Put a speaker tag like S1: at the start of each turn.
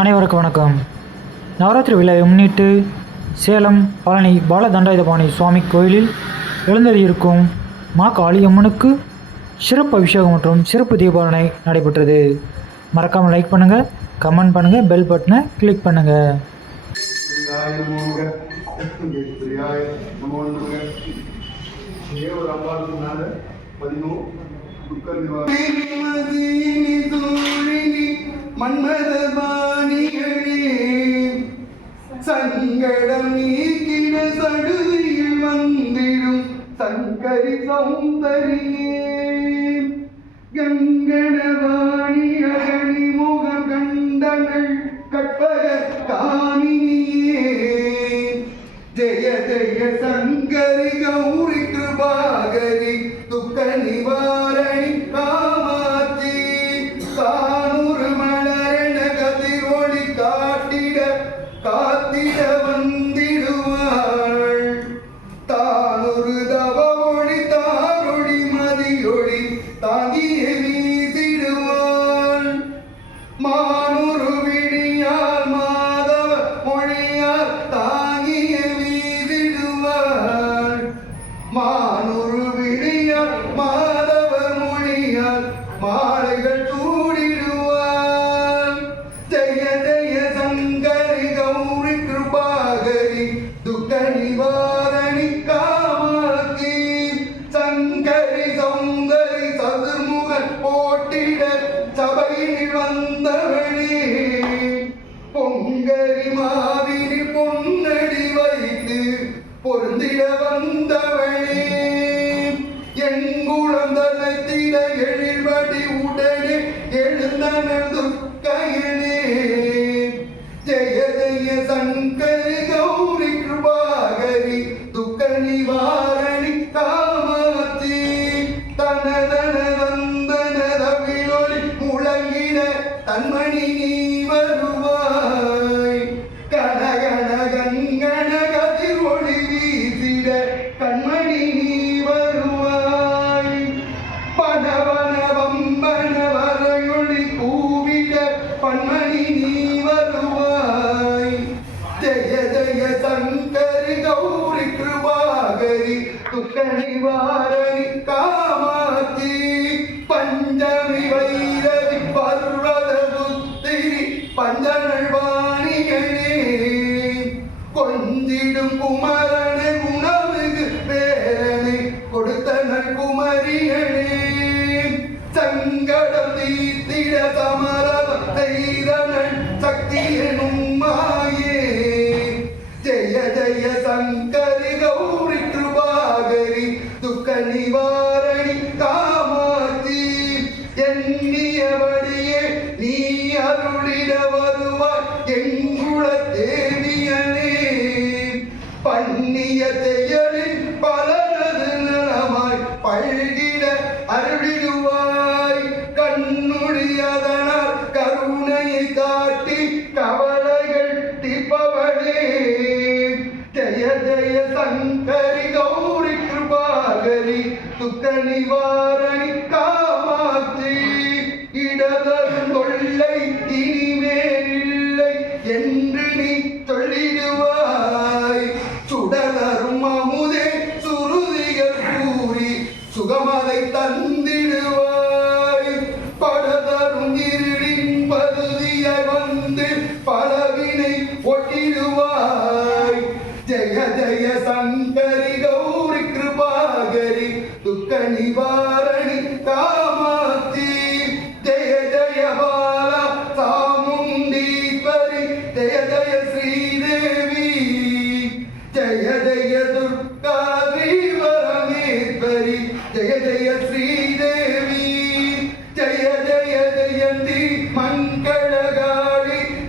S1: அனைவருக்கும் வணக்கம். நவராத்திரி விழாவை முன்னிட்டு சேலம் பழனி பாலதண்டாயுதபாணி சுவாமி கோயிலில் எழுந்தருளியிருக்கும் மா காளியம்மனுக்கு சிறப்பு அபிஷேகம் மற்றும் சிறப்பு தீபாவளை நடைபெற்றது. மறக்காமல் லைக் பண்ணுங்கள் கமெண்ட் பண்ணுங்கள் பெல் பட்டனை கிளிக் பண்ணுங்கள்
S2: பிரியாய மன்மத பாணிகளே சங்கடம் நீக்கின சடுதியில் வந்திடும் சங்கரி சௌந்தரியே. கங்கணவாணி அகனி முகம் கண்டனள் கற்பக காமினியே. ஜெய ஜெய சங்கரி கௌரி கிருபாகரி துக்கனி மாலைகள் சூடிடுவான். ஜெய ஜெய சங்கரி கௌரி கிருபாகரி துக்க நிவாரணி காமாக்கி சங்கரி சௌந்தரி சதுர்முகன் போட்டிட சபையில் வந்தவழி பொங்கரி மாவிரி பொன்னடி வைத்து பொருந்திட வந்தவழி என் திட எழில்வடி உடனே எழுந்தனர் துர்க்கையனே ஜெய ஜெய சங்கரி கௌரி கிருபாகரி துக்க நிவாரணி காமாட்சி. தனதன வந்தன துக்க நிவாரணி காமாட்சி பஞ்சமி வைரவி பர்வத புத்திரி பஞ்சனள் வாணிகளே கொஞ்சிடும் குமரனை உணவுக்கு பேரனை கொடுத்தனள் குமரியனே சங்கடம் தீர்த்திட சமரம் செய்தனள் சக்தி எனும் மாயே. ஜெய ஜெய சங்கரி அருளிட வருவாய். எங்குள தேவியனே பண்ணிய செயலில் பலனது நலமாய் பழகிட அருளிடுவாய். கண்ணுடியதனால் கருணையை காட்டி கவலைகள் தீர்ப்பவளே ஜெய ஜெய சங்கரி கௌரி கிருபாகரி துக்க நிவாரணி என்று நீ தள்ளிடுவாய். சுடலரும் அமுதே சுருதிகள் கூறி சுகமதை தந்திடுவாய். படதரும் இருளின் பருதியை வந்து பலவினை ஒட்டிடுவாய். ஜெய ஜெய சங்கரி கௌரி கிருபாகரி துக்க நிவார